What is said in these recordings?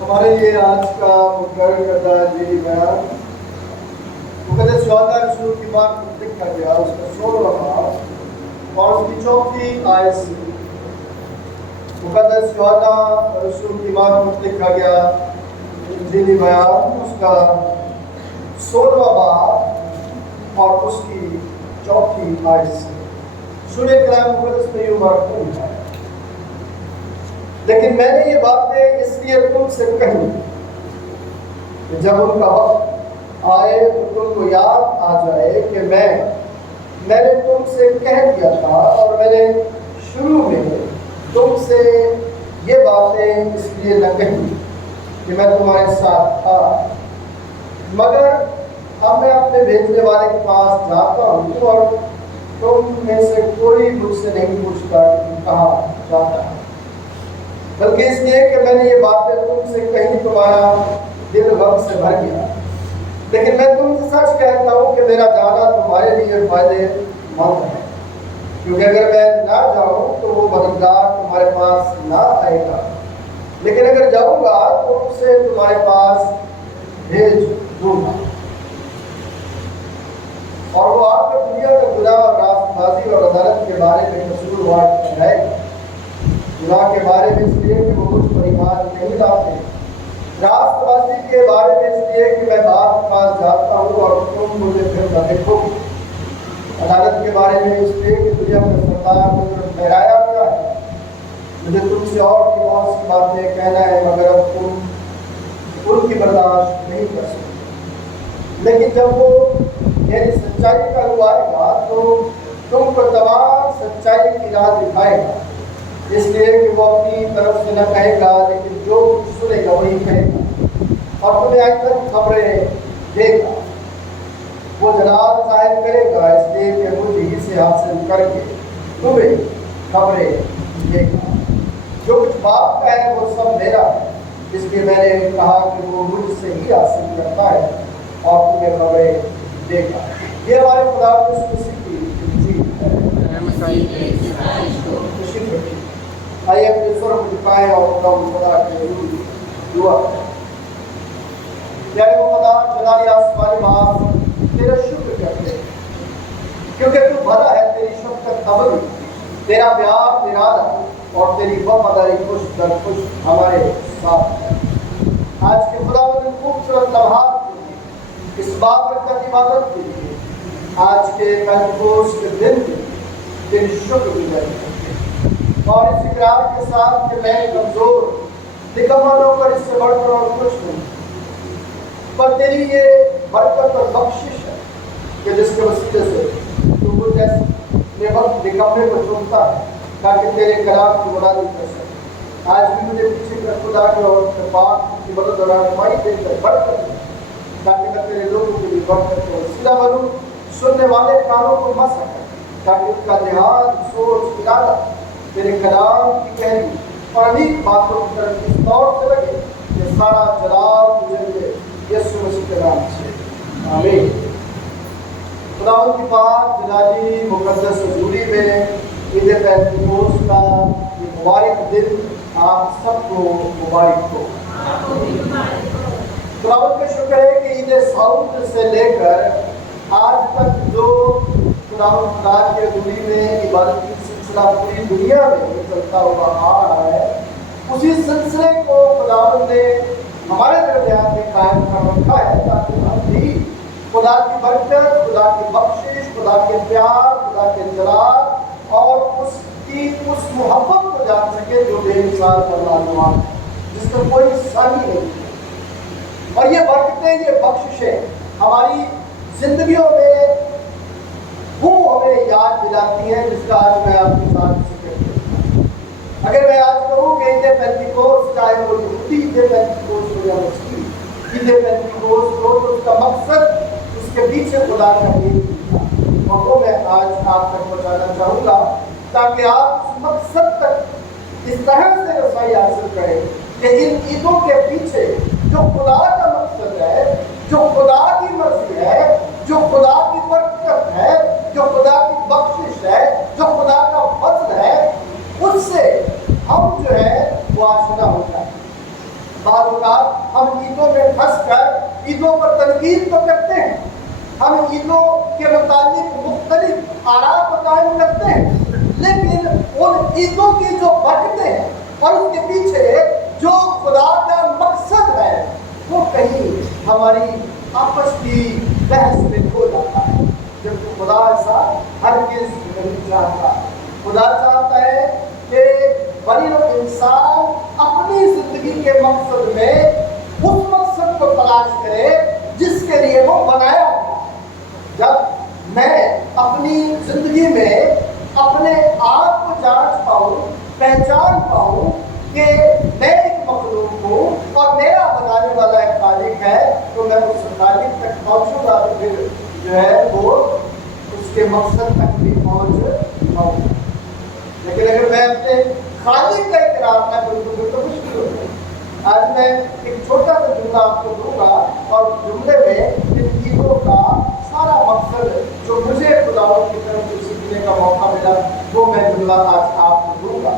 ہمارے لیے آج کا مقرر کردہ انجیلی بیان مقدس یوحنا رسول کی بات میں لکھا گیا، اس کا 16واں باب اور اس کی 4 آیت سے۔ مقدس یوحنا رسول کی بات میں لکھا گیا انجیلی بیان، اس کا 16واں باب اور اس کی 4 آیت سے۔ سورہ کلام مقدس میں یوں مرحوم ہے: لیکن میں نے یہ باتیں اس لیے تم سے کہیں کہ جب ان کا وقت آئے تو تم کو یاد آ جائے کہ میں نے تم سے کہہ دیا تھا، اور میں نے شروع میں تم سے یہ باتیں اس لیے نہ کہیں کہ میں تمہارے ساتھ تھا، مگر اب میں اپنے بھیجنے والے کے پاس جاتا ہوں، اور تم میں سے کوئی مجھ سے نہیں پوچھتا کہ تم کہاں جاتا ہے، بلکہ اس لیے کہ میں نے یہ باتیں تم سے کہیں تمہارا دل غم سے بھر گیا۔ لیکن میں تم سے سچ کہتا ہوں کہ میرا جانا تمہارے لیے فائدے مند ہے، کیونکہ اگر میں نہ جاؤں تو وہ مددگار تمہارے پاس نہ آئے گا، لیکن اگر جاؤں گا تو اسے تمہارے پاس بھیج دوں گا، اور وہ آپ کو دنیا کا گناہ اور راست بازی اور عدالت کے بارے میں قصوروار ٹھہرائے گا۔ گناہ کے بارے میں اس لیے کہ وہ مجھ پر ایمان نہیں لاتے، راست بازی کے بارے میں اس لیے کہ میں باپ کے پاس جاتا ہوں اور تم مجھے پھر نہ دیکھو گے، عدالت کے بارے میں اس لیے کہ دنیا کا سردار مجھ پر ٹھہرایا گیا ہے۔ مجھے تم سے اور بھی بہت سی باتیں کہنا ہے، مگر اب تم ان کی برداشت نہیں کر سکتے، لیکن جب وہ یعنی سچائی کا روح آئے گا تو تم کو تمام سچائی کی راہ دکھائے گا، اس لیے کہ وہ اپنی طرف سے نہ کہے گا، لیکن جو کچھ سنے گا وہی کہے گا، اور تمہیں اکثر خبریں دے گا۔ وہ جلال ظاہر کرے گا، اس لیے کہ مجھ ہی سے حاصل کر کے تمہیں خبریں دے گا۔ جو کچھ باپ کا ہے وہ سب میرا ہے، اس لیے میں نے کہا کہ وہ مجھ سے ہی حاصل کرتا ہے اور تمہیں خبریں دے گا۔ یہ ہمارے خدا مسیح کی انجیل ہے۔ آئیے اپنے سر کو جھکائیں اور خدا کے حضور دعا کریں۔ پیارے خدا جلالی آسمانی باپ، تیرا شکر کرتے ہیں کیونکہ تو بھلا ہے، تیری شفقت ابدی، تیرا پیار نرالا اور تیری وفاداری خوش در خوش ہمارے ساتھ ہے۔ آج کے خدا نے خوبصورت لمحات کے لیے، اس بابرکت عبادت کے لیے، آج کے پینتیکوست کے دن کے تیری شکر گزار کرتے ہیں، اور اس اقرار کے ساتھ کہ میں کمزور نکمہ ہو کر اس سے بڑھ کر اور کچھ نہیں، پر تیری یہ برکت اور بخشش ہے کہ جس کے وسیلے سے تو مجھ جیسے وقت نکمے کو چنتا ہے تاکہ تیرے کلام کی منادی کر سکے۔ آج بھی مجھے پیچھے کر خدا کے اور پاک کی مدد اور رہنمائی دے کر برکت دے، تاکہ میں تیرے لوگوں کے لیے برکت کو وسیلہ بنوں، سننے والے کانوں کو مس سکے، تاکہ ان کا دھیان، سوچ، ارادہ تیرے کلام کی گہری اور انیک باتوں کی طرف اس طور سے لگے کہ سارا جلال تجھے ملے، یسوع مسیح کے نام سے آمین۔ خداوند کی پاک جلالی مقدس حضوری میں عید پینتیکوست کا یہ مبارک دن آپ سب کو مبارک ہو۔ خداوند کا شکر ہے کہ عید سعود سے لے کر آج تک جو خداوند خدا کی حضوری میں عبادت کی سلسلہ پوری دنیا میں چلتا ہوا آ رہا ہے، اسی سلسلے کو خداوند نے ہمارے درمیان میں قائم کر رکھا ہے، تاکہ ہم بھی خدا کی برکت، خدا کی بخشش، خدا کے پیار، خدا کے جلال اور اس کی اس محبت کو جان سکے جو بے مثال فرمان ہے، جس کا کوئی ثانی نہیں ہے۔ اور یہ برکتیں، یہ بخششیں ہماری زندگیوں میں وہ ہمیں یاد دلاتی ہیں جس کا آج میں آپ کے ساتھ ذکر کرتا ہوں۔ اگر میں آج کہوں کہ عید پینتیکوست، چاہے وہ یہودی عید پینتیکوست ہو یا مسیحی عید پینتیکوست ہو، تو اس کا مقصد اس کے پیچھے خدا کا ایک تھا، اور وہ میں آج آپ تک پہنچانا چاہوں گا تاکہ آپ اس مقصد تک اس طرح سے رسائی حاصل کریں کہ ان عیدوں کے پیچھے جو خدا کا مقصد ہے، جو خدا کی مرضی ہے، جو خدا کی برکت ہے، جو خدا کی بخشش ہے، جو خدا کا فضل ہے، اس سے ہم جو ہے وہ آشنا ہو جائیں۔ بعض اوقات ہم عیدوں میں پھنس کر عیدوں پر تنقید تو کرتے ہیں، ہم عیدوں کے متعلق مختلف آراء کو قائم کرتے ہیں، لیکن ان عیدوں کی جو برکتیں ہیں اور اس کے پیچھے جو خدا کا مقصد ہے وہ کہیں ہماری آپس کی بحث میں کھو جاتا ہے، جبکہ خدا ایسا ہرگز نہیں چاہتا۔ خدا چاہتا ہے کہ بنی نوع انسان اپنی زندگی کے مقصد میں اس مقصد کو تلاش کرے جس کے لیے وہ بنایا ہوا۔ جب میں اپنی زندگی میں اپنے آپ کو جانچ پاؤں، پہچان پاؤں کہ میں ایک مخلوق ہوں اور میرا بنانے والا ایک خالق ہے، تو میں اس خالق تک پہنچوں گا، تو پھر جو ہے وہ اس کے مقصد تک بھی پہنچ پاؤں گا۔ لیکن اگر میں اپنے خالق کا اقرار نہ کروں تو پھر تو مشکل ہو جائے۔ آج میں ایک چھوٹا سا جملہ آپ کو دوں گا، اور جملے میں ان چیزوں کا سارا مقصد جو مجھے خدا کی طرف سے سیکھنے کا موقع ملا وہ میں جملہ آج آپ کو دوں گا۔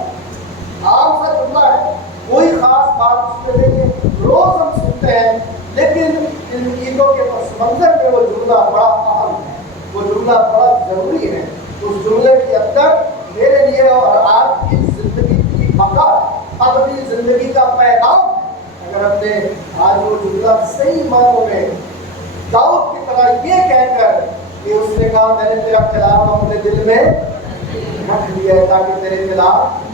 عام سا جملہ ہے، کوئی خاص بات اس میں نہیں ہے، روز ہم سنتے ہیں، لیکن ان عیدوں کے پس منظر میں وہ جملہ بڑا اہم ہے، وہ جملہ بڑا ضروری ہے۔ اس جملے کے اندر میرے لیے اور آپ کی زندگی کی بقا، اپنی زندگی کا پیغام، اگر ہم نے آج وہ جملہ صحیح معنوں میں داؤد کی طرح یہ کہہ کر کہ اس نے کہا میں نے تیرا کلام اپنے دل میں رکھ لیا ہے تاکہ تیرے خلاف،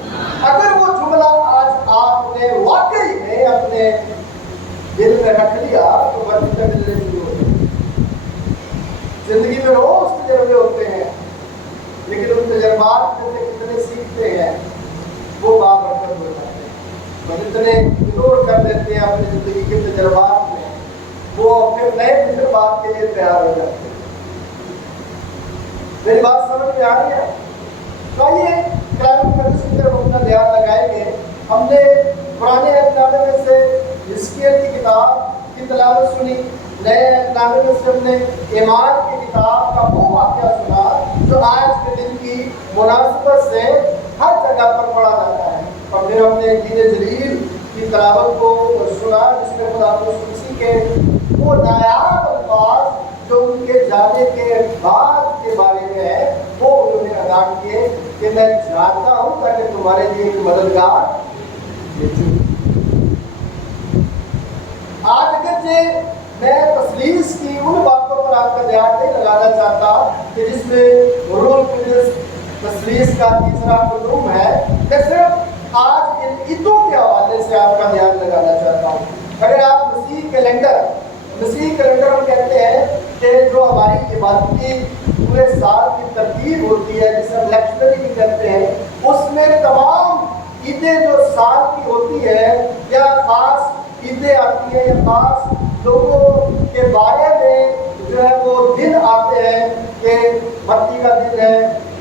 اگر وہ جملہ آج آپ نے واقعی میں اپنے دل میں رکھ لیا تو برکتیں ملنے شروع ہو جائیں۔ زندگی میں روز تجربے ہوتے ہیں، لیکن ان تجربات میں سے کتنے سیکھتے ہیں وہ بابرکت ہو جاتے ہیں، اور جتنے اگنور کر دیتے ہیں اپنی زندگی کے تجربات میں وہ پھر نئے تجربات کے لیے تیار ہو جاتے ہیں۔ میری بات سمجھ میں آ رہی ہے؟ آئیے کلام مقدس کی طرف اپنا دھیان لگائیں گے۔ ہم نے پرانے عہد نامے میں سے حزقیل کی کتاب کی تلاوت سنی، نئے عہد نامے میں سے ہم نے ایمان کی کتاب کا وہ واقعہ سنا جو آج کے دن کی مناسبت سے ہر جگہ پر پڑھا جاتا ہے، اور پھر ہم نے انجیل جلیل کی تلاوت کو سنا جس میں خدا مسیح کے وہ نایاب الفاظ جو ان کے جانے کے بعد کے بارے میں ہے وہ انہوں نے ادا کیے کہ میں جانتا ہوں تاکہ تمہارے لیے ایک مددگار بھیجوں۔ آج اگرچہ میں تسلیس کی ان باتوں پر آپ کا دھیان نہیں لگانا چاہتا کہ جس میں روح القدس تسلیس کا تیسرا قدوم ہے، میں صرف آج ان عیدوں کے حوالے سے آپ کا دھیان لگانا چاہتا ہوں۔ اگر آپ مسیح کیلنڈر ہم کہتے ہیں کہ جو ہماری عبادتی پورے سال کی ترتیب ہوتی ہے جسے ہم لیکچرلی بھی کہتے ہیں، اس میں تمام عیدیں جو سال کی ہوتی ہے یا خاص عیدیں آتی ہیں یا خاص لوگوں کے بارے میں جو ہے وہ دن آتے ہیں کہ بتی کا دن ہے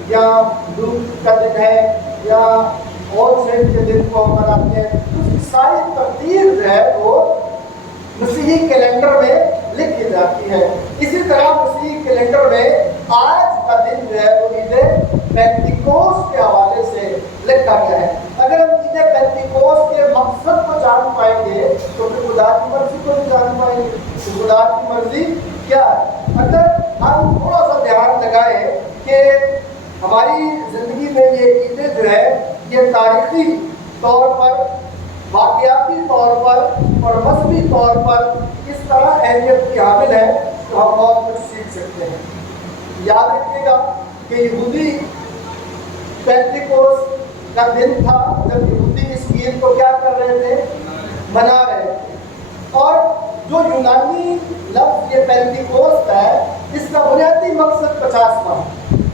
یا دودھ کا دن ہے یا اور سینٹ کے دن کو مناتے ہیں، اس کی ساری ترتیب جو ہے وہ مسیحی کیلنڈر میں لکھی جاتی ہے۔ اسی طرح مسیحی کیلنڈر میں آج کا دن جو ہے وہ عید پینتیکوست کے حوالے سے لکھا گیا ہے۔ اگر ہم عید پینتیکوست کے مقصد کو جان پائیں گے تو پھر خدا کی مرضی کو بھی جان پائیں گے کہ خدا کی مرضی کیا ہے۔ اگر ہم تھوڑا سا دھیان لگائیں کہ ہماری زندگی میں یہ عیدیں جو ہے یہ تاریخی طور پر، واقعاتی طور پر اور مذہبی طور پر کس طرح اہمیت کی حامل ہے، تو ہم بہت کچھ سیکھ سکتے ہیں۔ یاد رکھیے گا کہ یہودی پینتیکوس کا دن تھا جب یہودی اس عید کو کیا کر رہے تھے؟ منا رہے تھے۔ اور جو یونانی لفظ یہ پینتیکوس ہے، اس کا بنیادی مقصد 50 تھا۔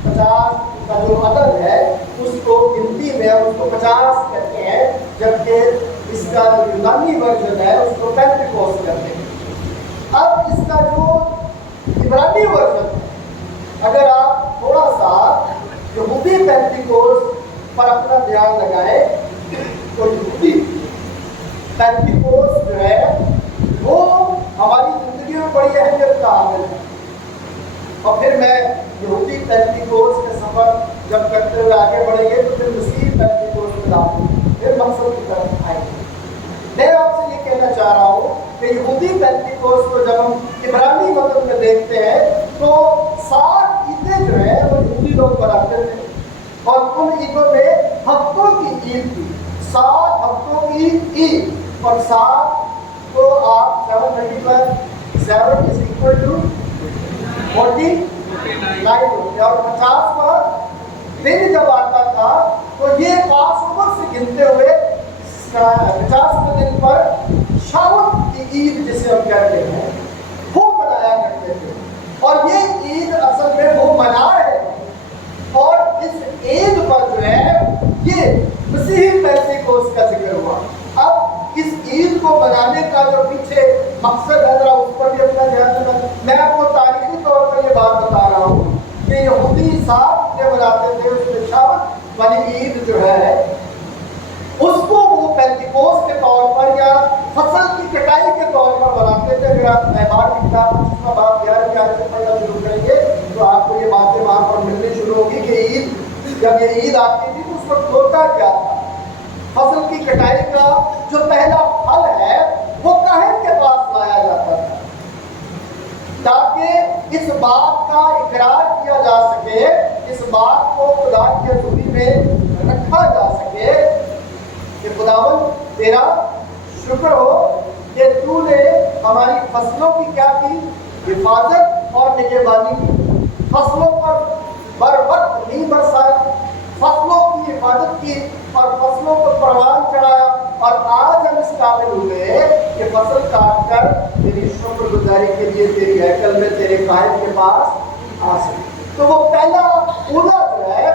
50 کا جو عدد ہے اس کو گنتی میں اس کو 50 کہتے ہیں، جبکہ اس کا جو یونانی ورژن ہے اس کو پینتیکوس کہتے ہیں۔ اب اس کا جو عبرانی ورژن ہے، اگر آپ تھوڑا سا یہودی پینتیکوس پر اپنا دھیان لگائیں تو یہودی پینتیکوس جو ہے وہ ہماری زندگی میں بڑی اہمیت کا حامل ہے۔ اور پھر میں یہودی پینتیکوس کے سفر جب کرتے ہوئے آگے بڑھیں گے تو پھر مسیح پینتیکوس میں داخل پھر مقصد کی طرف آئیں گے۔ میں آپ سے یہ کہنا چاہ رہا ہوں کہ یہودی پینتیکوس کو جب ہم عبرانی متن میں دیکھتے ہیں تو 7 عیدیں جو ہیں وہ یہودی لوگ مناتے تھے، اور ان عیدوں میں ہفتوں کی عید تھی، 7 ہفتوں کی عید۔ اور 7 کو آپ 7 multi per 7 is equal to 49 ہوتے ہیں، اور 50 پر دن جب آتا تھا تو یہ پاس اوور سے گنتے ہوئے 50 دن پر شاوت کی عید جسے ہم کہتے ہیں وہ منایا کرتے تھے۔ اور یہ عید اصل میں وہ منا رہے ہیں، اور اس عید پر جو ہے یہ مسیحی پینتیکوس کا ذکر ہوا۔ اب اس عید کو منانے کا جو پیچھے مقصد ہے ذرا اس پر بھی اپنا دھیان دینا۔ میں آپ کو تاریخی طور پر یہ بات بتا رہا ہوں کہ یہودی 7 عیدیں مناتے تھے، اس میں شاوت والی عید جو ہے اس کو وہ پینتیکوس کے طور پر یا فصل کی کٹائی کے طور پر بناتے تھے۔ اگر آپ احبار کی کتاب 25واں باب 11ویں آیت سے پڑھنا شروع کریں گے تو آپ کو یہ باتیں وہاں پر ملنی شروع ہوگی کہ عید جب یہ عید آتی تھی تو اس وقت ہوتا کیا تھا۔ فصل کی کٹائی کا جو پہلا پھل ہے وہ کاہن کے پاس لایا جاتا تھا تاکہ اس بات کا اقرار کیا جا سکے، اس بات کو خدا کی حضوری میں رکھا جا سکے کہ خداوند تیرا شکر ہو کہ تو نے ہماری فصلوں کی کیا کی؟ حفاظت اور نگہبانی کی، فصلوں پر بر وقت نہیں برسایا، فصلوں کی حفاظت کی اور فصلوں کو پروان چڑھایا، اور آج ہم اس قابل ہوئے کہ فصل کاٹ کر تیری شکر گزاری کے لیے تیری ہیکل میں تیرے قائد کے پاس آ سکے۔ تو وہ پہلا اولا جو ہے،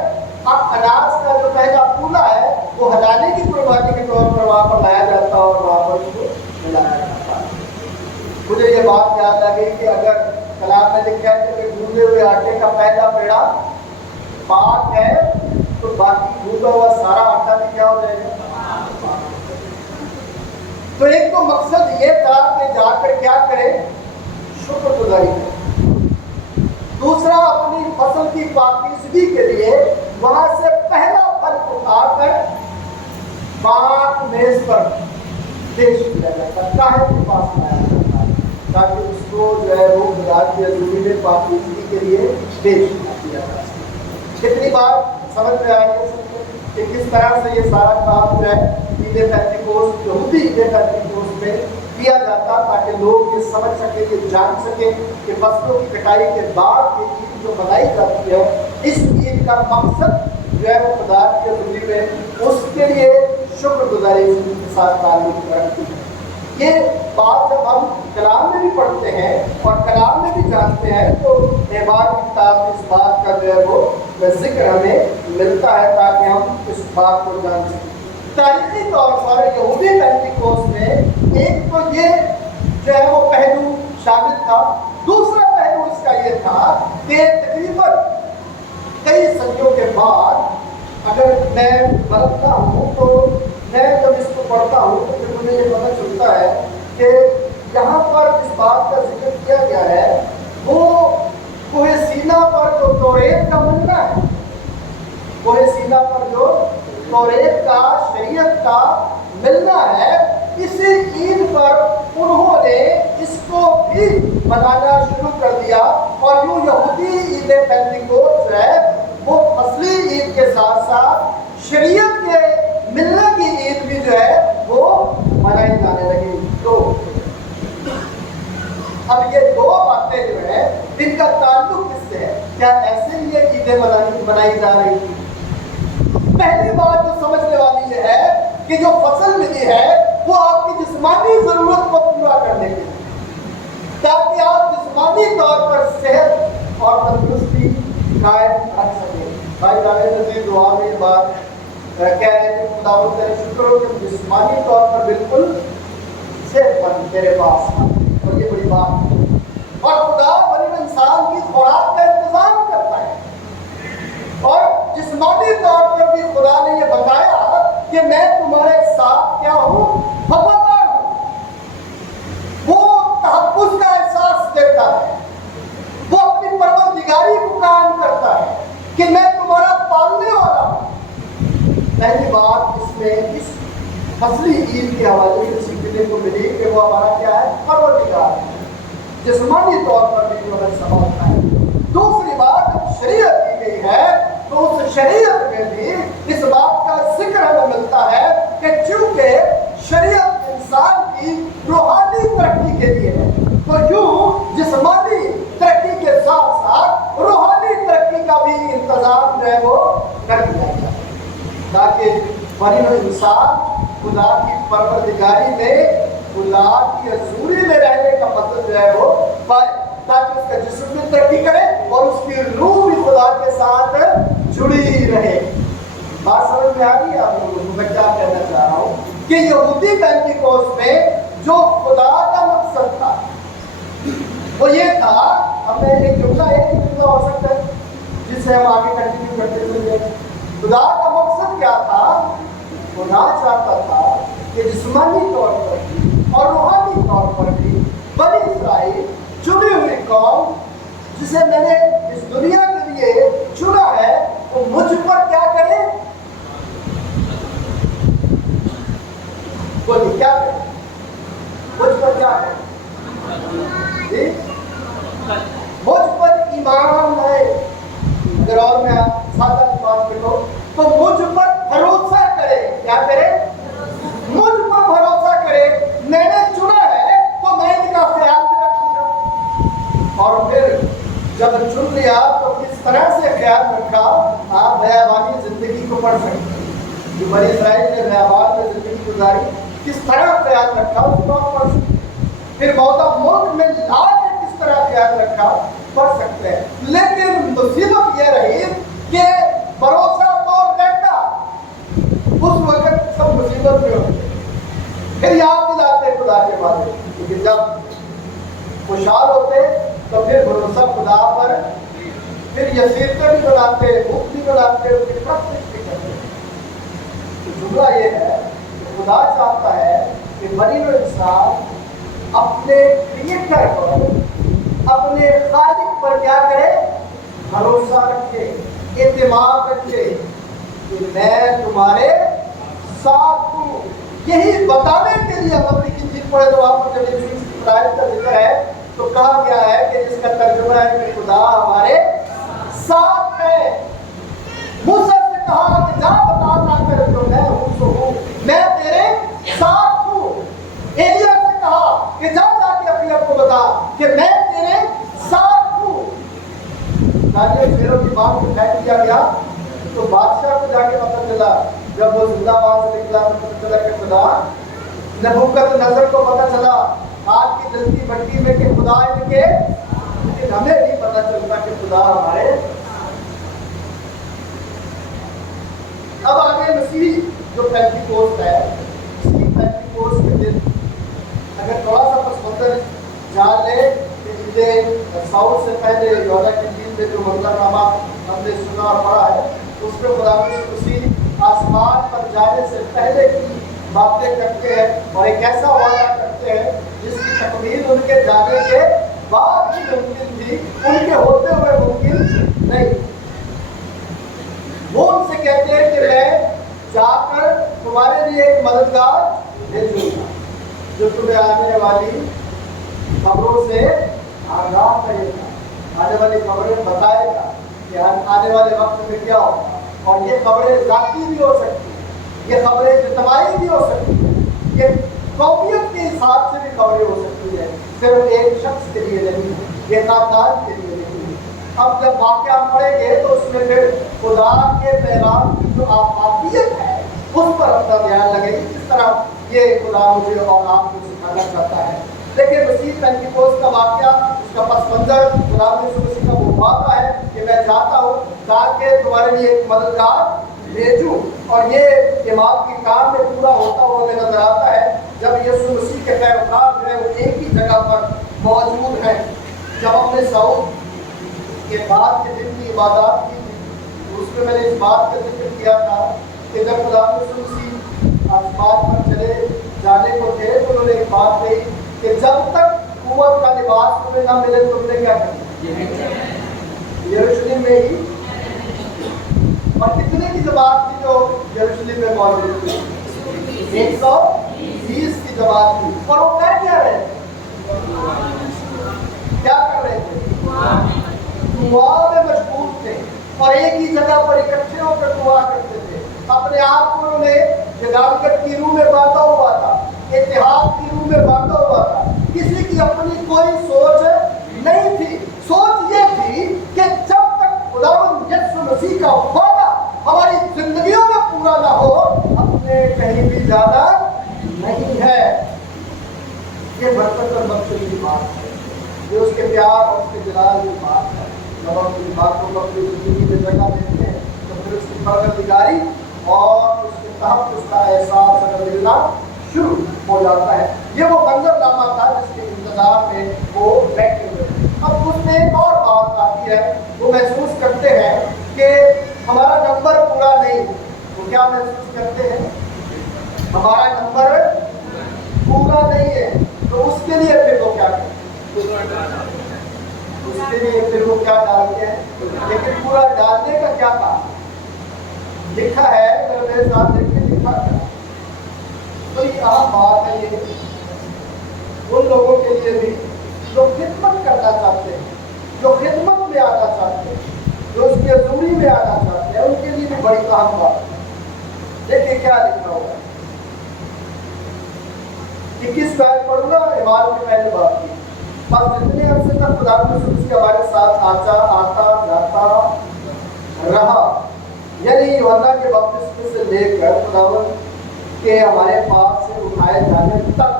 اب اناج کا جو پہلا پھولا ہے وہ ہلانے کی قربانی کے طور پر وہاں پر لایا جاتا اور وہاں پر اس کو ملایا جاتا۔ مجھے یہ بات یاد آ گئی کہ اگر کلام میں لکھا ہے کہ گوندے ہوئے آٹے کا پہلا پیڑا پاک ہے تو باقی گوندا ہوا سارا آٹا بھی کیا ہو جائے گا؟ تو ایک تو مقصد یہ تھا کہ جا کر کیا کرے؟ شکر گزاری کرے۔ دوسرا اپنی فصل کی پاکیزگی کے لیے وہاں سے پہلا پھل اٹھا کر پاک میز پر پیش کیا جاتا، کاہن کے پاس لایا جاتا تاکہ اس کو جو ہے وہ خدا کی حضوری میں پاکیزگی کے لیے پیش کیا جا سکے۔ کتنی بار سمجھ میں آئی ہے کہ کس طرح سے یہ سارا کام جو ہے عید پینتیکوس یہودی عید پینتیکوس میں کیا جاتا تاکہ لوگ یہ سمجھ سکیں، یہ جان سکیں کہ فصلوں کی کٹائی کے بعد یہ عید جو منائی جاتی ہے اس عید کا مقصد جو ہے وہ خدا کی حضوری میں اس کے لیے شکر گزاری کے ساتھ تعلق رکھتی ہے۔ یہ بات جب ہم کلام میں بھی پڑھتے ہیں اور کلام میں بھی جانتے ہیں تو احبار کی کتاب میں اس بات کا جو ہے وہ ذکر ہمیں ملتا ہے تاکہ ہم اس بات کو جان سکیں۔ تاریخی طور پر یہودی پینتیکوس میں ایک تو یہ جو ہے وہ پہلو شامل تھا، دوسرا پہلو اس کا یہ تھا کہ تقریباً کئی صدیوں کے بعد اگر میں بلکتا ہوں تو میں جب اس کو پڑھتا ہوں تو پھر مجھے یہ پتہ چلتا ہے کہ یہاں پر جس بات کا ذکر کیا گیا ہے وہ کوہ سینا پر جو توریت کا ملنا ہے، کوہ سینا پر جو توریت کا شریعت کا ملنا ہے، اسی عید پر انہوں نے اس کو بھی منانا شروع کر دیا، اور یوں یہودی عید پینتیکوس جو ہے وہ اصلی عید کے ساتھ ساتھ شریعت کے ملنے کی عید بھی جو ہے وہ منائی جانے لگی۔ تو اب یہ دو باتیں جو ہیں کیا ایسے لیے عیدیں منائی جا رہی تھی؟ پہلی بات جو سمجھنے والی یہ ہے کہ جو فصل ملی ہے وہ آپ کی جسمانی ضرورت کو پورا کرنے کے لیے، تاکہ آپ جسمانی طور پر صحت اور تندرستی قائم رکھ سکیں۔ بھائی جاوید نذیر دعا میں یہ بات کہہ رہے ہیں کہ خداوند تیرے شکر ہو کہ جسمانی طور پر بالکل صحت مند تیرے پاس ہے، اور یہ بڑی بات ہے۔ اور خدا بنی انسان کی خوراک کا انتظام کرتا ہے، اور جسمانی طور پر بھی خدا نے یہ بتایا کہ میں تمہارے ساتھ کیا ہوں، وفادار ہوں۔ وہ تحفظ کا احساس دیتا ہے، وہ اپنی پروردگاری کو قائم کرتا ہے کہ میں تمہارا پالنے والا ہوں۔ پہلی بات اس میں اس فصلی عید کے حوالے سے سیکھنے کو ملی کہ وہ ہمارا کیا ہے، پروردگار ہے، جسمانی طور پر بھی مدد سمجھتا ہے۔ دوسری بات جب شریعت کی گئی ہے تو اس شریعت میں بھی اس بات کا ذکر ہمیں ملتا ہے کہ چونکہ شریعت انسان کی روحانی ترقی کے لیے ہے، تو یوں جسمانی ترقی کے ساتھ ساتھ روحانی ترقی کا بھی انتظام جو ہے وہ کر دیا جائے، تاکہ بنی انسان خدا کی پروردگاری میں، خدا کی حضوری میں رہنے کا مطلب جو ہے وہ پائے، تاکہ اس کا جسم بھی ترقی کرے اور اس کی روح بھی خدا کے ساتھ جڑی رہے۔ بات سمجھ میں آ گئی آپ لوگوں کو میں کیا کہنا چاہ رہا ہوں کہ یہودی پینتیکوست میں جو خدا کا مقصد تھا وہ یہ تھا، ہم نے ایک جملہ ہو سکتا ہے جس سے ہم آگے کنٹینیو کرتے چلے۔ خدا کا مقصد کیا تھا؟ خدا چاہتا تھا کہ جسمانی طور پر بھی اور روحانی طور پر بھی بنی اسرائیل چنی ہوئی قوم جسے میں نے اس دنیا کے لیے چنا ہے وہ مجھ پر کیا کرے؟ بولیے کیا کرے؟ مجھ پر کیا کرے؟ مجھ پر ایمان ہے۔ اگر اور میں سادہ بات کروں تو مجھ پر بھروسہ کرے۔ کیا کرے؟ مجھ پر بھروسہ کرے۔ میں نے چنا ہے تو میں ان کا خیال بھی رکھوں گا۔ اور پھر جب چن لیا تو کس طرح سے خیال رکھا؟ آپ بیابانی زندگی کو پڑھ سکتے ہیں، جو بنی اسرائیل نے بیابان میں زندگی گزاری کس طرح خیال رکھا اس کو آپ پڑھ سکتے ہیں۔ پھر موتا ملک میں لا کے کس طرح خیال رکھا پڑھ سکتے ہیں۔ لیکن مصیبت یہ رہی کہ بھروسہ تو رہتا، اس وقت سب مصیبت میں ہوتے، پھر یاد دلاتے خدا کے بارے، لیکن جب خوشحال ہوتے تو پھر بھروسہ خدا پر، پھر یسیرتیں بھی بناتے، بھوک بھی بناتے، اس کی پرستش بھی کرتے۔ تو جملہ یہ ہے کہ خدا چاہتا ہے کہ بنی انسان اپنے کریٹر پر، اپنے خالق پر کیا کرے؟ بھروسہ رکھے، اعتماد رکھے کہ میں تمہارے ساتھ ہوں۔ یہی بتانے کے لیے ہم اپنی کی چیز پڑھے تو آپ کو جب اس کی فرائض کا ذکر ہے تو کہا گیا ہے کہ جس کا ترجمہ ہے کہ خدا ہمارے ساتھ ہے۔ موسیٰ سے کہا کہ جا بتا کر جو میں ہوں سو ہوں، میں تیرے ساتھ ہوں۔ ایلیا سے کہا کہ جا کے اپنے آپ کو بتا کہ میں تیرے ساتھ ہوں۔ دانیال فیرو کی بات کو پھینک دیا گیا تو بادشاہ کو جا کے پتہ چلا، جب وہ زندہ باد سے نکلا تو پتہ چلا کہ خدا، نبوکت نظر کو پتہ چلا آگ کی جلتی بھٹی میں کہ خدا ان کے، لیکن ہمیں نہیں پتہ چلتا کہ خدا ہمارے۔ اب آگے مسیح جو پینتیکوست ہے، مسیح پینتیکوست کے دن اگر تھوڑا سا پس منظر جان لے کہ چیزیں ساؤتھ سے پہلے یوحنا کی انجیل میں جو منظرنامہ ہم نے سنا اور پڑھا ہے اس میں خدا مسیح آسمان پر جانے سے پہلے کی باتیں کرتے ہیں اور ایک ایسا وعدہ کرتے ہیں جس کی تکمیل ان کے جانے کے بعد ہی ممکن تھی، ان کے ہوتے ہوئے ممکن نہیں۔ وہ ان سے کہتے ہیں کہ میں جا کر تمہارے لیے ایک مددگار بھیجوں گا جو تمہیں آنے والی خبروں سے آگاہ کرے گا، آنے والی خبریں بتائے گا کہ آنے والے وقت میں کیا ہوگا۔ اور یہ خبریں ذاتی بھی ہو سکتی ہیں، یہ خبریں اجتماعی بھی ہو سکتی ہیں، یہ قومیت کے حساب سے بھی خبریں ہو سکتی ہیں، صرف ایک شخص کے لیے نہیں، ایک خاندان کے لیے نہیں، اب جب واقعہ ہم پڑھیں گے تو اس میں پھر خدا کے پیغام کی جو آفاقیت ہے اس پر اپنا دھیان لگے گی، کس طرح یہ خدا مجھے اور آپ کو سکھانا چاہتا ہے۔ دیکھیں مسیح پینتیکوست کا واقعہ، اس کا پس منظر خدا مسیح کا وہ وعدہ ہے کہ میں چاہتا ہوں تاکہ تمہارے لیے ایک مددگار بھیجوں، اور یہ امام کے کام میں پورا ہوتا ہوا ہمیں نظر آتا ہے جب یسوع مسیح کے پیروکار جو ہے وہ ایک ہی جگہ پر موجود ہیں۔ جب ہم نے سعود کے بعد کے دن کی عبادات کی تھی، اس میں نے اس بات کا ذکر کیا تھا کہ جب خدا یسوع مسیح آسمان پر چلے جانے کو تھے تو انہوں نے ایک بات کہی کہ جب تک قوت کا لباس تمہیں نہ ملے تم نے کیا کرنا، یروشلم میں ہی۔ اور کتنے کی جماعت تھی جو یروشلم میں موجود تھی؟ 120 کی جماعت تھی، اور وہ کر کیا رہے تھے؟ کیا کر رہے تھے؟ دعا میں مشغول تھے، اور ایک ہی جگہ پر اکٹھے ہو کر دعا کرتے تھے۔ اپنے آپ کو انہوں نے جدالت کی روح میں باندھا ہوا تھا، اتحاد کی روح میں باندھا ہوا تھا۔ کسی کی اپنی کوئی سوچ نہیں تھی، سوچ یہ تھی کہ جب تک خداوند یسوع مسیح کا وعدہ ہماری زندگیوں میں پورا نہ ہو، اپنے کہیں بھی جانا نہیں ہے۔ یہ برکت اور مقصد کی بات ہے، یہ اس کے پیار اور اس کے جلال کی بات ہے۔ جب ہم ان باتوں کو اپنی زندگی میں جگہ دیتے ہیں تو پھر اس کی پروردگاری اور اس کے تحت اس کا احساس اگر ملنا شروع ہو جاتا ہے۔ یہ وہ منظر نامہ تھا جس کے انتظار میں وہ بیٹھے ہوئے تھے۔ اب اس میں ایک اور بات آتی ہے، وہ محسوس کرتے ہیں کہ ہمارا نمبر پورا نہیں، وہ کیا محسوس کرتے ہیں؟ ہمارا نمبر پورا نہیں ہے، تو اس کے لیے پھر وہ کیا کرتے ہیں؟ اس کے لیے پھر وہ کیا ڈالتے ہیں؟ لیکن پورا ڈالنے کا کیا کام لکھا ہے؟ اگر میرے ساتھ دیکھیں لکھا کیا، تو یہ اہم بات ہے، یہ ان لوگوں کے لیے بھی جو خدمت کرنا چاہتے ہیں، جو خدمت میں آنا چاہتے ہیں، جو اس کی حضوری میں آنا چاہتے ہیں، ان کے لیے بھی بڑی اہم بات ہے۔ دیکھیں کیا لکھا ہوا ہے، 21 آیت پڑھوں گا، ایمان کی پہلی بات کی۔ بس جتنے عرصے تک خدا یسوع کے ہمارے ساتھ آتا جاتا رہا، یعنی یوحنا کے بپتسمے سے لے کر خداوند کے ہمارے پاس سے اٹھائے جانے تک،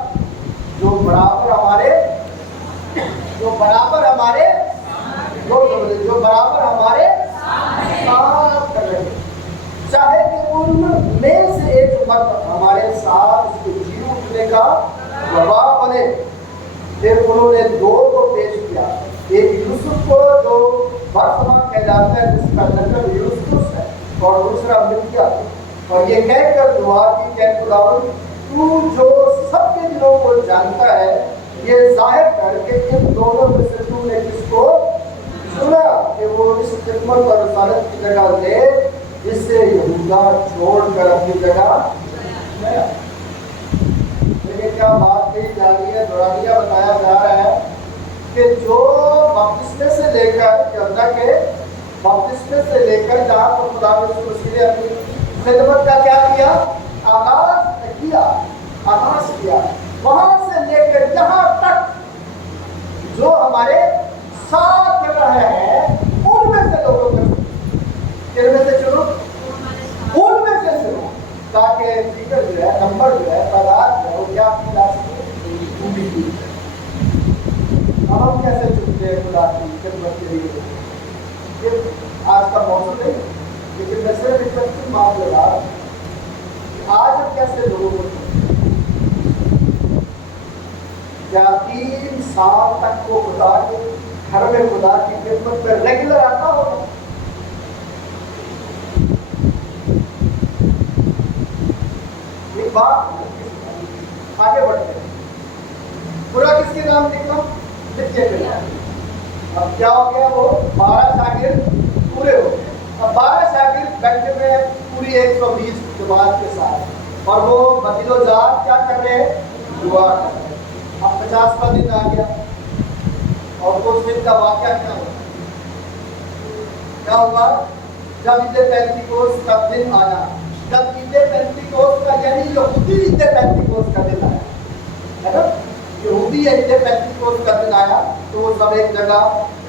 جو برابر ہمارے ساتھ کر رہے، چاہے کہ ان میں سے ایک مرد ہمارے ساتھ اس کے جی اٹھنے کا گواہ بنے۔ پھر انہوں نے دو کو پیش کیا، ایک یوسف کو جو برسما کہلاتا ہے جس کا لقب یوسف ہے، اور دوسرا ملکیہ، اور یہ کہہ کر دعا کی کہ خداوند تو جو سب کے دلوں کو جانتا ہے، یہ ظاہر کر کے ان دونوں میں سے تو نے کس کو چنا کہ وہ اس خدمت اور رسالت کی جگہ لے جس سے یہودا چھوڑ کر اپنی جگہ گیا۔ لیکن کیا بات کہی جا رہی ہے، دورانیہ بتایا جا رہا ہے کہ جو بپتسمے سے لے کر یوحنا کے بپتسمے سے لے کر جہاں پر خدا یسوع مسیح نے اپنی خدمت کا کیا کیا، آغاز کیا، وہاں سے لے کر یہاں تک جو ہمارے ساتھ کر رہے ہیں، ان میں سے لوگوں کو کن میں سے چنو، ان میں سے چنو، تاکہ فکر جو ہے، نمبر جو ہے، تعداد جو ہے، وہ کیا کی جا سکے۔ اب ہم کیسے چنتے ہیں خدا کی خدمت کے لیے؟ یہ آج کا موضوع نہیں، لیکن میں صرف ایک تفصیل مان لے رہا کہ آج ہم کیسے لوگوں کو چنتے ہیں۔ کیا 3 سال تک وہ خدا کے گھر میں خدا کی خدمت میں ریگولر آتا ہوگا؟ ایک بات آگے بڑھتے ہیں، پورا کس کے نام لکھا؟ لکھے گئے۔ اب کیا ہو گیا، وہ 12 شاگرد پورے ہو گئے۔ اب 12 شاگرد بیٹھے ہوئے پوری 120 جماعت کے ساتھ، اور وہ بدل و جات کیا کر رہے ہیں؟ دعا کر رہے ہیں۔ اب 50واں دن آ گیا، اور اس دن کا واقعہ کیا ہوا؟ جب عید پینتیکوست کا دن آیا، جب عید پینتیکوست کا یعنی یہودی عید پینتیکوست کا دن آیا ہے نا، یہودی عید پینتیکوست کا دن آیا، تو وہ سب ایک جگہ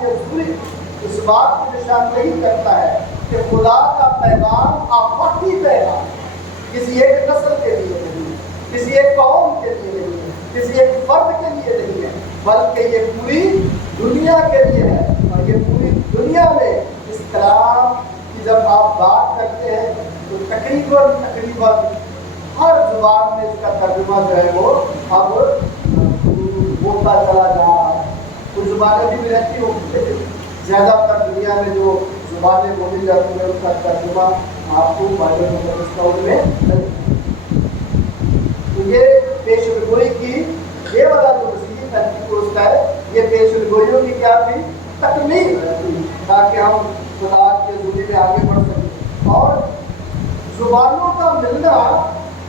کے ضروری اس بات کو نشاندہی کرتا ہے کہ خدا کا پیغام آفاقی پیغام کسی ایک نسل کے لیے نہیں، کسی ایک قوم کے لیے نہیں ہے، کسی ایک فرد کے لیے نہیں ہے، بلکہ یہ پوری دنیا کے لیے ہے۔ اور یہ پوری دنیا میں اس کلام کی جب آپ بات کرتے ہیں تو تقریباً ہر زبان میں اس کا ترجمہ جو ہے وہ اب ہوتا چلا جا رہا ہے۔ کچھ زبانیں بھی رہتی ہوتی، زیادہ تر دنیا میں جو زبانیں بولی جاتی ہیں اس کا ترجمہ آپ کو بائبل مقدس میں ملے۔ تو یہ پیش گوئی کی یہ والا جو مسیحی پینتیکوست ہے، یہ پیش گوئیوں کی کیا تھی؟ تکمیل تھی، تاکہ ہم خدا کے ذریعے میں آگے بڑھ سکیں۔ اور زبانوں کا ملنا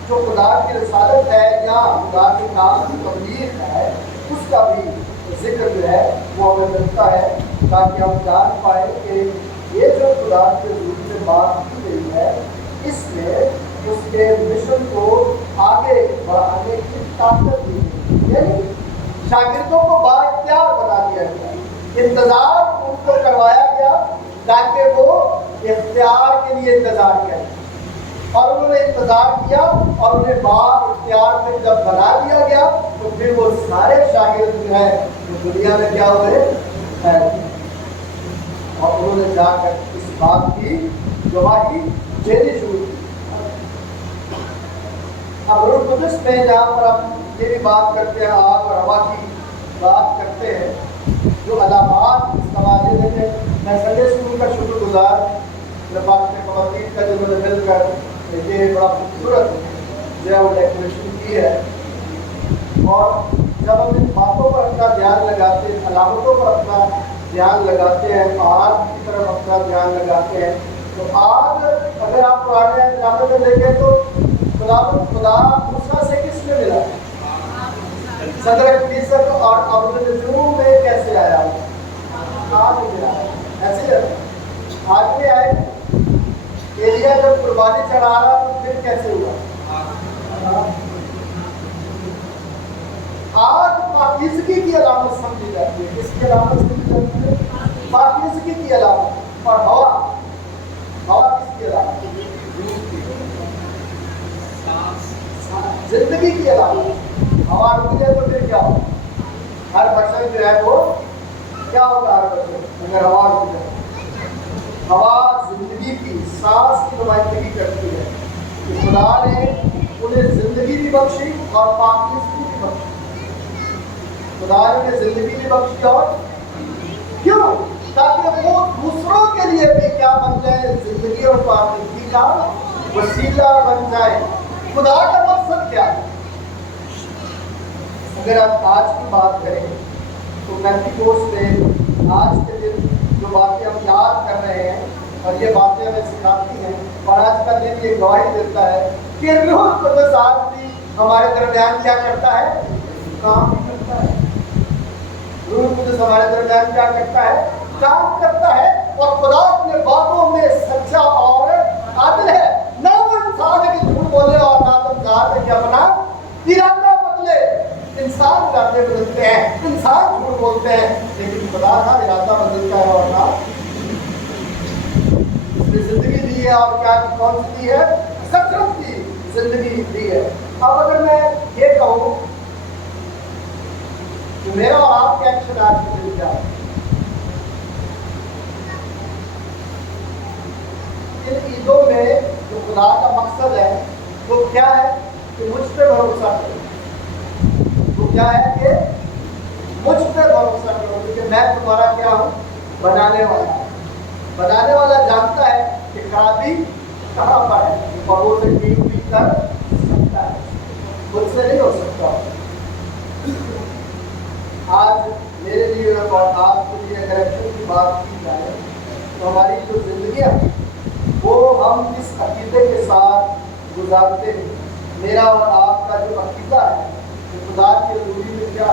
جو خدا کی رسالت ہے یا خدا کے کام کی تبلیغ ہے، اس کا بھی ذکر جو ہے وہ ہمیں ملتا ہے، تاکہ ہم جان پائیں کہ یہ جو خدا کے ذریعے میں بات کی گئی ہے، اس میں اس کے مشن کو آگے بڑھانے کی طاقت دی گئی، یعنی شاگردوں کو بااختیار بنا دیا گیا، انتظار ان کو کروایا گیا تاکہ وہ اختیار کے لیے انتظار کریں، اور انہوں نے انتظار کیا اور انہیں بااختیار میں جب بنا دیا گیا تو پھر وہ سارے شاگرد جو ہے جو دنیا میں کیا ہوئے پھیل گئے، اور انہوں نے جا کر اس بات کی گواہی دینی شروع کی۔ اب روح القدس میں جہاں پر ہم یہ بھی بات کرتے ہیں، آگ اور ہوا کی بات کرتے ہیں، جو علامات استعمال دیتے ہیں، میں سنڈے اسکول کا شکر گزار پاک میں خواتین کا جو میں نے مل کر یہ بڑا خوبصورت جو ہے وہ ڈیکوریشن کی ہے، اور جب ہم ان باتوں پر اپنا دھیان لگاتے ہیں، علامتوں پر اپنا دھیان لگاتے ہیں، آگ کی طرف اپنا دھیان لگاتے ہیں، تو آگ اگر آپ پرانے ڈرامے میں دیکھیں تو خدا موسیٰ سے کس میں ملا؟ صدرک میثق اور عبدالنجوم میں کیسے آیا؟ آگ میں آیا، ایسے ہے آگ میں آئے۔ ایلیا جب قربانی چڑھا رہا تو پھر کیسے ہوا؟ آگ پاکیزگی کی علامت سمجھی جاتی ہے۔ کس کی علامت سمجھی جاتی ہے؟ پاکیزگی کی علامت۔ اور ہوا کس کی علامت؟ زندگی کی علامت۔ ہوا رک جائے تو پھر کیا ہو؟ ہر بشر جو ہے وہ کیا ہوتا ہے؟ ہر بشر اگر ہوا رک جائے، ہوا زندگی کی، سانس کی نمائندگی کرتی ہے۔ خدا نے انہیں زندگی بھی بخشی اور پاکیزگی بھی بخشی۔ خدا نے انہیں زندگی بھی بخشی، اور کیوں؟ تاکہ وہ دوسروں کے لیے بھی کیا بن جائے؟ زندگی اور پاکیزگی کا وسیلہ بن جائے۔ خدا کا مقصد کیا ہے؟ اگر آپ آج کی بات کریں تو پینتیکوست میں آج کے دن جو باتیں ہم یاد کر رہے ہیں اور یہ باتیں ہمیں سکھاتی ہیں، اور آج کا دن یہ گواہی دیتا ہے کہ روح القدس آج بھی ہمارے درمیان کیا کرتا ہے؟ کام کرتا ہے۔ روح القدس ہمارے درمیان کیا کرتا ہے؟ کام کرتا ہے۔ اور خدا اپنے باتوں میں سچا اور عادل ہے۔ نہ وہ انسان ہے کہ جھوٹ بولے، اور نہ تو ذات ہے کہ اپنا ارادہ بدلے۔ انسان ارادے بدلتے ہیں، انسان جھوٹ بولتے ہیں، لیکن خدا کا ارادہ بدلتا ہے اور نہ زندگی دی ہے، اور کیا کون سی دی ہے؟ سچرت کی زندگی دی ہے۔ اب اگر میں یہ کہوں کہ میرا اور آپ کے ایکشن آج کے دن کیا ہے؟ ان عیدوں میں جو خدا کا مقصد ہے وہ کیا ہے؟ کہ مجھ پہ بھروسہ کرو۔ وہ کیا ہے؟ کہ مجھ پہ بھروسہ کرو، کیونکہ میں تمہارا کیا ہوں؟ بنانے والا۔ بنانے والا جانتا ہے کہ خرابی کہاں پر ہے، اور وہ اسے ٹھیک بھی کر سکتا ہے، مجھ سے نہیں ہو سکتا۔ آج میرے لیے اور آپ کے لیے اگر ایکشن کی بات کی جائے تو ہماری جو زندگیاں وہ ہم اس عقیدے کے ساتھ گزارتے ہیں۔ میرا اور آپ کا جو عقیدہ ہے کہ خدا کی حضوری میں کیا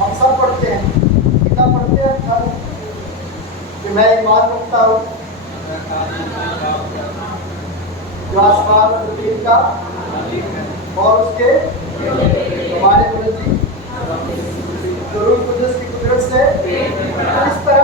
ہم سب پڑھتے ہیں، عقیدہ پڑھتے ہیں سب کہ میں ایمان رکھتا ہوں جو آسمان و زمین کا اور اس کے ہمارے منجی جو روح القدس کی قدرت سے اس طرح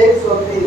103